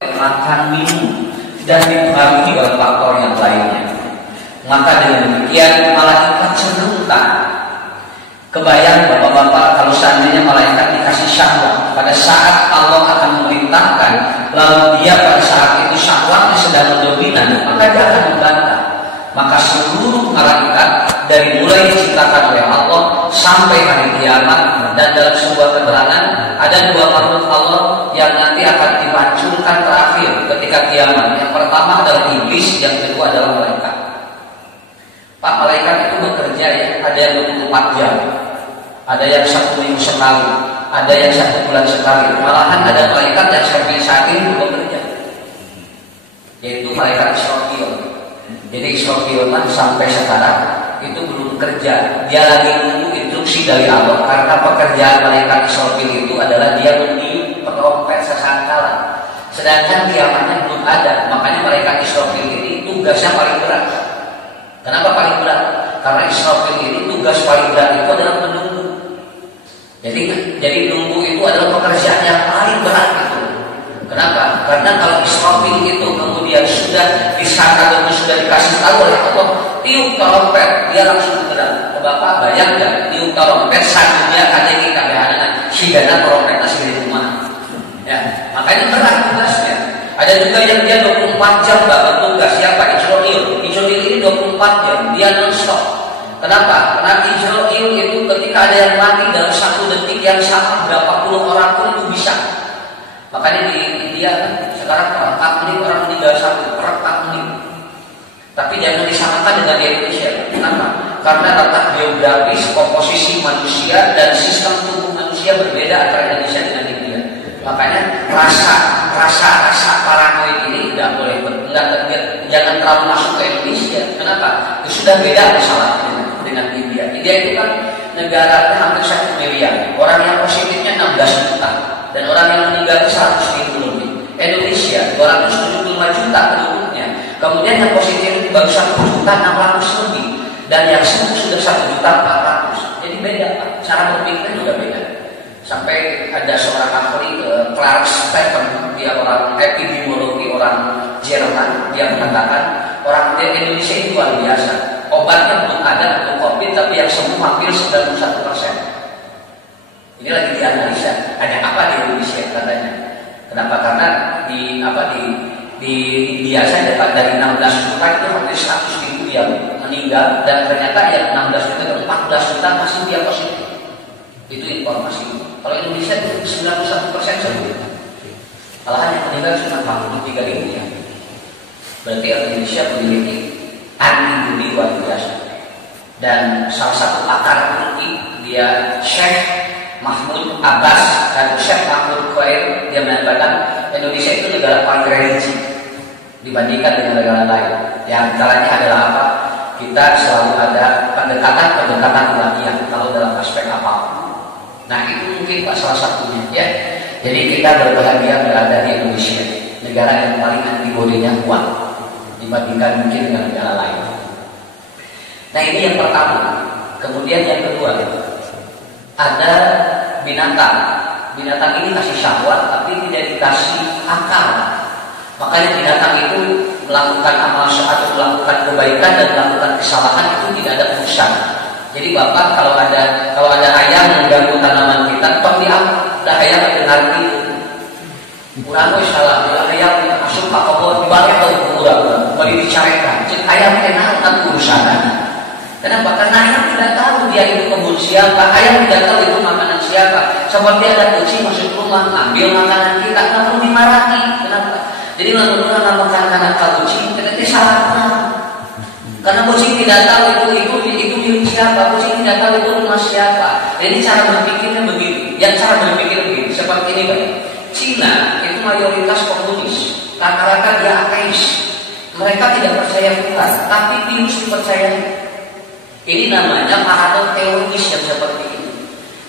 makan, minum, dan dipengaruhi oleh faktor yang lainnya. Maka dengan demikian malaikat cenderung taat. Kebayang bapak-bapak kalau seandainya malaikat dikasih syahwat pada saat Allah akan memerintahkan, lalu dia pada saat itu syahwatnya sedang mendominan, maka dia akan membantah. Maka seluruh malaikat dari mulai diciptakan oleh Allah sampai hari kiamat, dan dalam sebuah keterangan ada dua makhluk Allah yang nanti akan dihancurkan terakhir ketika kiamat. Yang pertama adalah iblis, yang kedua adalah malaikat. Pak, malaikat itu bekerja ya, ada yang 24 jam, ada yang 1 minggu sekali, ada yang 1 bulan sekali, malahan ada malaikat yang sampai saat ini belum bekerja, yaitu malaikat Israfil. Jadi Israfil sampai sekarang itu belum kerja, dia lagi menunggu instruksi dari Allah, karena pekerjaan malaikat Israfil itu adalah dia meniup trompet sesangkala, sedangkan kiamatnya belum ada. Makanya malaikat Israfil ini tugasnya paling berat. Kenapa paling berat? Karena Israfil ini tugas paling berat itu adalah menunggu. Jadi nunggu itu adalah pekerjaan yang paling berat itu. Kenapa? Karena kalau Israfil itu kemudian sudah disangka atau sudah dikasih tahu oleh Allah, tiup trompet, dia langsung bergerak. Bapak bayangkan tiup trompet satunya ada di kabehan sidana trompetnya segede rumah. Ya, makanya berat tugasnya. Ada juga yang dia 24 jam bertugas. Siapa? Israfil. Israfil ini 24 jam, dia non-stop. Kenapa? Karena Israfil itu ketika ada yang mati dalam 1 detik yang sama berapa puluh orang pun itu bisa. Makanya di India sekarang per 4 menit orang meninggal 1, per 4 menit. Tapi jangan disamakan dengan di Indonesia. Kenapa? Karena letak geografis, komposisi manusia dan sistem tubuh manusia berbeda antara Indonesia dengan India. Makanya rasa paranoid ini jangan terlalu masuk ke Indonesia. Kenapa? Itu sudah beda masalahnya dengan India. India itu kan negaranya hampir 1 miliar, orang yang positifnya 16 juta, dan orang yang meninggal itu 100.000 lebih. Indonesia 275 juta penduduknya, kemudian yang positif itu baru 1.600.000 lebih, dan yang sembuh sudah 1.400.000. Jadi beda Pak, cara berpikirnya juga beda. Sampai ada seorang ahli Clark Stephen, dia orang epidemiologi, orang Jerman, dia mengatakan orang Indonesia itu luar biasa. Obatnya belum ada untuk COVID, tapi yang sembuh hampir 91%. Ini lagi dianalisa, ada apa di Indonesia katanya. Kenapa? Karena di biasa dapat dari 16 juta itu hampir 100.000 yang meninggal, dan ternyata yang 16 juta ke 14 juta masih dia positif. Itu informasi. Kalau Indonesia itu 91% sembuh. Malahan yang meninggal cuma 43.000 ya. Berarti Indonesia memiliki antibodi luar biasa. Dan salah satu pakar Turki, dia Syekh Mahmud Abbas dan Syekh Mahmud Khair, dia mengatakan Indonesia itu negara paling religi dibandingkan dengan negara lain. Yang antaranya adalah apa? Kita selalu ada pendekatan ilmiah kalau dalam aspek apapun. Nah itu mungkin Pak salah satunya ya. Jadi kita berbahagia berada di Indonesia, negara yang paling antibodinya kuat dibandingkan mungkin dengan negara lain. Nah ini yang pertama. Kemudian yang kedua, ada binatang. Binatang ini kasih syahwat tapi tidak dikasih akal. Makanya binatang itu melakukan amal atau melakukan kebaikan dan melakukan kesalahan itu tidak ada urusan. Jadi Bapak kalau ada ayam mengganggu tanaman kita, toh ada ayam yang dengar itu. Kurang salah, ada ayam yang masuk Pak Kebon dibalik atau kurang, balik dicarikan. Jadi ayam kenal kan urusannya. Kenapa? Karena ayam tidak tahu dia itu kebun siapa, ayam tidak tahu itu makanan siapa. Seperti ada kucing masuk rumah, ambil makanan kita, nggak perlu dimarahi. Kenapa? Jadi lalu orang makanan kucing, ternyata salah. Karena kucing tidak tahu itu milik siapa, kucing tidak tahu itu rumah siapa. Jadi cara berpikirnya begitu. Yang cara berpikir begini, seperti ini Pak. Cina itu mayoritas komunis, rata-rata dia ateis. Mereka tidak percaya Tuhan, tapi virus dipercayai. Ini namanya paranoid teologis yang seperti ini.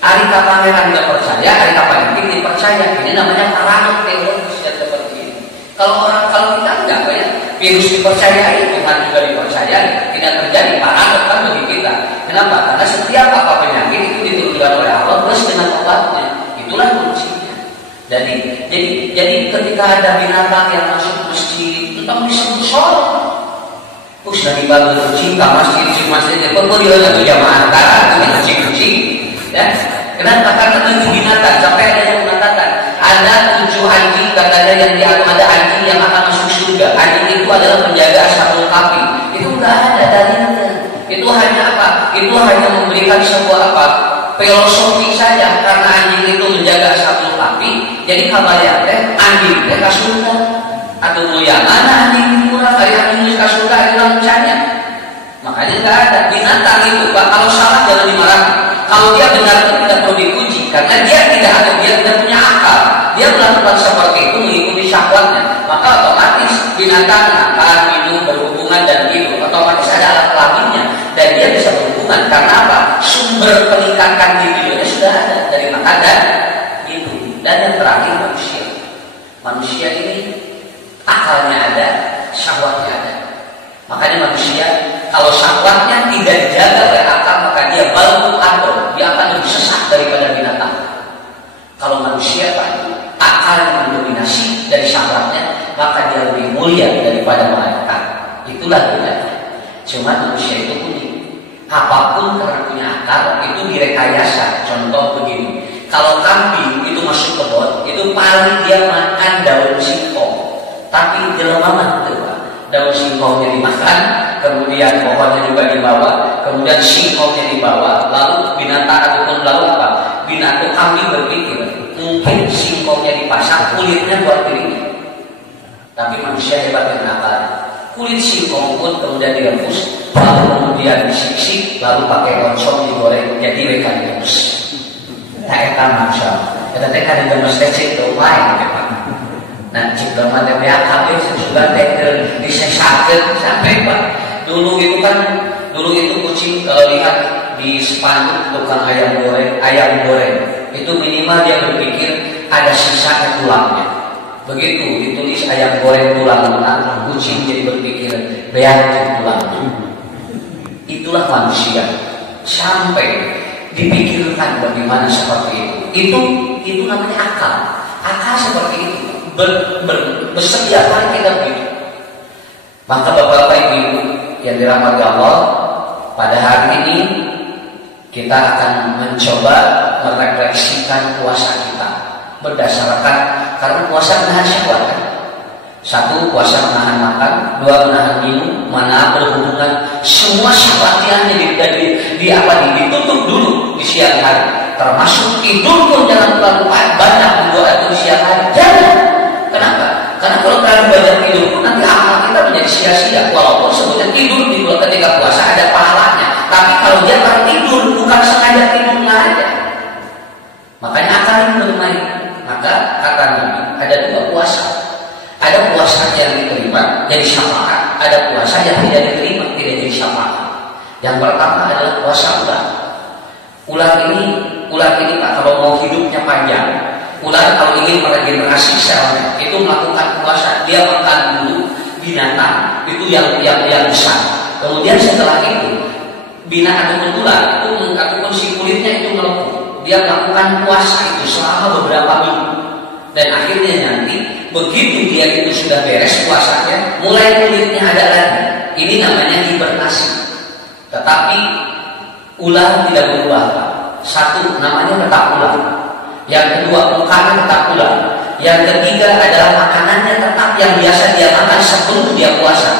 Arita Pangeran tidak percaya, Arita Pangeran dipercaya. Ini namanya paranoid teologis yang seperti ini. Kalau kita enggak ya, virus dipercayai, Tuhan juga dipercayai, tidak terjadi paranoid kan bagi kita. Kenapa? Karena setiap apa penyakit itu diturunkan oleh Allah plus dengan obatnya. Itulah kuncinya. Jadi ketika ada binatang yang masuk masjid, tentang disebut sholat. Sudah dibangun kucing ke masjid pembelian atau jamaah antara kucing, ya. Kenapa? Karena itu binatang. Sampai ada yang mengatakan ada 7 anjing katanya yang ada anjing yang akan masuk surga. Anjing itu adalah penjaga Ashabul Kahfi. Itu enggak ada dalilnya. Itu hanya apa? Itu hanya memberikan sebuah apa? Filosofi saja. Karena anjing itu menjaga Ashabul Kahfi, jadi kabarnya anjing ke surga. Atau mulia mana anjing kurang dari anjing ke surga hilang mencanya. Makanya enggak ada binatang itu. Kalau salah jangan dimarahi. Kalau dia benar itu tidak perlu dipuji, karena dia tidak punya akal. Dia melakukan seperti itu mengikuti syahwatnya, maka otomatis binatang akan minum, berhubungan dan hidup. Otomatis ada alat kelaminnya dan dia bisa berhubungan. Karena apa? Sumber peningkatan hidupnya sudah ada dari makan dan hidup. Dan yang terakhir manusia. Manusia ini akalnya ada, syahwatnya ada. Makanya manusia kalau syahwatnya tidak dijaga oleh akal, maka dia baru atau dia akan lebih sesat daripada binatang. Kalau manusia akal yang mendominasi dari syahwatnya, maka dia lebih mulia daripada malaikat. Itulah bedanya. Cuma manusia itu unik. Apapun karena punya akal itu direkayasa. Contoh begini, kalau kambing itu masuk kebun, itu paling dia makan daun singkong, tapi jelema itu daun singkongnya dimakan, kemudian pohonnya juga dibawa, kemudian singkongnya dibawa, lalu binatang ataupun lalu apa? Binatang kambing berpikir, mungkin singkongnya dipasang, kulitnya buat dirinya. Tapi manusia hebat dengan akal. Kulit singkong pun kemudian direbus, lalu kemudian disisik, lalu pakai oncom digoreng, jadi ikan rebus. Nah, ikan manusia. Kita tekan di gemes tecik itu lain, nah, jika mata dia habis sudah tekel disesakan sampai Pak. Dulu itu kucing kalau lihat di spanduk tukang ayam goreng itu minimal dia berpikir ada sisa tulangnya. Begitu ditulis ayam goreng tulang, kucing jadi berpikir beak tulangnya. Itulah manusia sampai dipikirkan bagaimana seperti itu. Itu namanya akal. Akal seperti itu. Setiap hari kita begitu. Maka Bapak Ibu yang dirahmati Allah, pada hari ini kita akan mencoba merefleksikan puasa kita berdasarkan, karena puasa menahan syahwat kan? 1, puasa menahan makan, 2, menahan minum, mana berhubungan semua syahwat yang ditutup dulu di siang hari, termasuk tidur pun jangan terlalu banyak berdoa di siang hari. Jangan. Kenapa? Karena kalau terlalu banyak tidur pun nanti amal kita menjadi sia-sia. Walaupun sebetulnya tidur ketika puasa ada pahalanya, tapi kalau dia tertidur bukan sengaja tidurnya aja, makanya akan bermain. Maka akan ada 2 puasa. Ada puasa yang diterima jadi syafaat, ada puasa yang tidak diterima tidak jadi syafaat. Yang pertama adalah puasa ular. Ular ini Pak, kalau mau hidupnya panjang, ular kalau ingin meregenerasi selnya itu melakukan puasa. Dia makan dulu binatang itu yang besar. Kemudian setelah itu binatang ular itu ataupun si kulitnya itu melepuh. Dia melakukan puasa itu selama beberapa minggu. Dan akhirnya nanti begitu dia itu sudah beres puasanya, mulai kulitnya ada lagi. Ini namanya hibernasi. Tetapi ular tidak berubah. 1, namanya tetap ular. Yang kedua, mukanya tetap ular. Yang ketiga adalah makanannya tetap yang biasa dia makan sebelum dia puasa.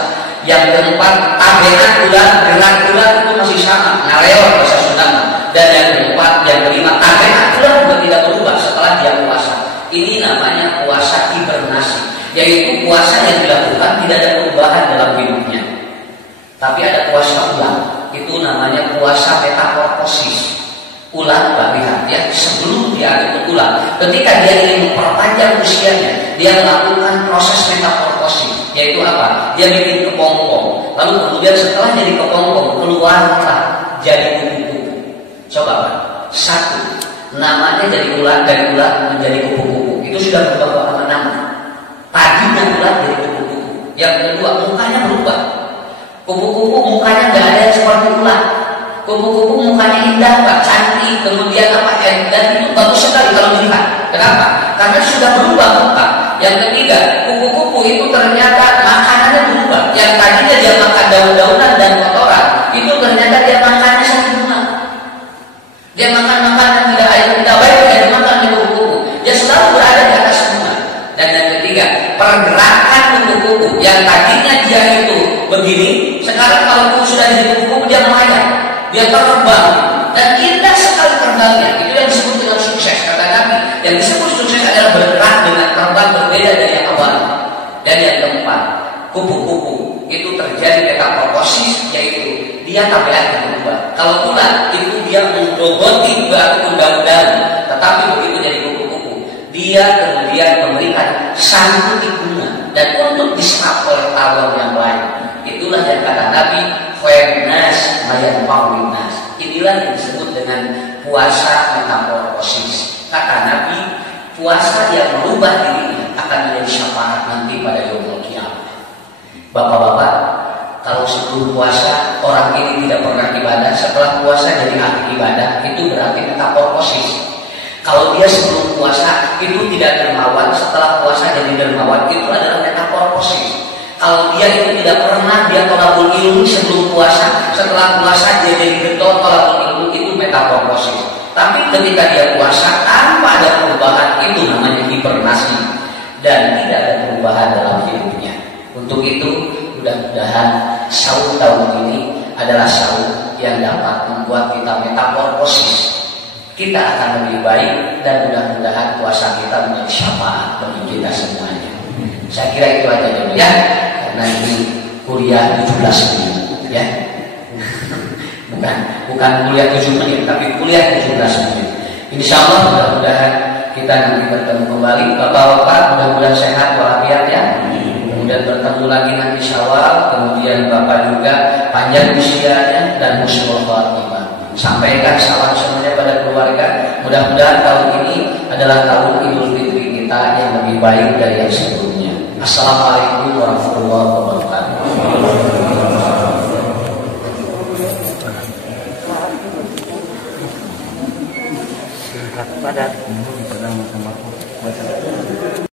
Yang keempat, tabiat ular, gerak ular itu masih sama, ngareo bahasa Sunda. Dan yang keempat, yang kelima, tabiat ular juga tidak berubah setelah dia puasa. Ini namanya puasa hibernasi, yaitu puasa yang dilakukan tidak ada perubahan dalam hidupnya. Tapi ada puasa ular, itu namanya puasa metamorfosis. Ular, lihat ya, sebelum dia itu ular, ketika dia ingin memperpanjang usianya, dia melakukan proses metamorfosis, yaitu apa? Dia bikin kepompong, lalu kemudian setelah jadi kepompong keluarlah jadi kupu-kupu. Coba Pak, 1, namanya dari ular menjadi kupu-kupu, itu sudah berubah nama. Tadinya ular jadi kupu-kupu. Yang kedua, mukanya berubah. Kupu-kupu mukanya nggak ada yang seperti ular. Kupu-kupu mukanya indah, Pak, cantik, kemudian apa? Dan itu bagus sekali kalau dilihat. Kenapa? Karena sudah berubah muka. Yang ketiga, kupu-kupu itu ternyata makanannya berubah. Yang tadinya dia makan daun-daunan dan kotoran, itu ternyata dia makannya satu bunga. Dia makan makanan tidak baik, dia makan kupu-kupu. Dia selalu berada di atas bunga. Dan yang ketiga, pergerakan kupu-kupu yang tadinya dia itu begini, sekarang kalau sudah jadi kupu-kupu dia melayang, dia terbang dan indah sekali terbangnya. Itu yang disebut dengan sukses, kata Nabi. Yang disebut sukses adalah bergerak dengan terbang berbeda dari yang awal. Dan yang keempat, kupu-kupu itu terjadi metamorfosis, yaitu dia tabiatnya berubah. Kalau ulat itu dia menggogoti batu daun-daun, tetapi begitu jadi kupu-kupu, dia kemudian memberikan santuti bunga dan untuk diserap oleh tawon yang lain. Itulah yang kata Nabi, "Fa'nas mayan fa'winas." Inilah yang disebut dengan puasa metamorfosis. Kata Nabi, puasa yang merubah dirinya akan menjadi syafaat nanti pada yaumul qiyamah. Bapak-bapak, kalau sebelum puasa orang ini tidak pernah ibadah, setelah puasa jadi ahli ibadah, itu berarti metamorfosis. Kalau dia sebelum puasa itu tidak dermawan, setelah puasa jadi dermawan, itu adalah metamorfosis. Kalau dia itu tidak pernah dia tolabul ilmu sebelum puasa, setelah puasa dia jadi getol tolabul ilmu, itu metamorfosis. Tapi ketika dia puasa tanpa ada perubahan, itu namanya hibernasi dan tidak ada perubahan dalam hidupnya. Untuk itu mudah-mudahan sahur tahun ini adalah sahur yang dapat membuat kita metamorfosis. Kita akan lebih baik dan mudah-mudahan puasa kita menjadi syafaat bagi kita semuanya. Saya kira itu aja dulu ya. Karena ini kuliah 17 menit ya. Bukan kuliah 7 menit, tapi kuliah 17 menit. Insya Allah mudah-mudahan kita nanti bertemu kembali. Bapak-bapak mudah-mudahan sehat walafiat ya. Kemudian bertemu lagi nanti Syawal. Kemudian Bapak juga panjang usianya dan husnul khotimah. Sampaikan salam semuanya pada keluarga. Mudah-mudahan tahun ini adalah tahun Idul Fitri kita yang lebih baik dari yang sebelumnya. Assalamualaikum warahmatullahi wabarakatuh. Pada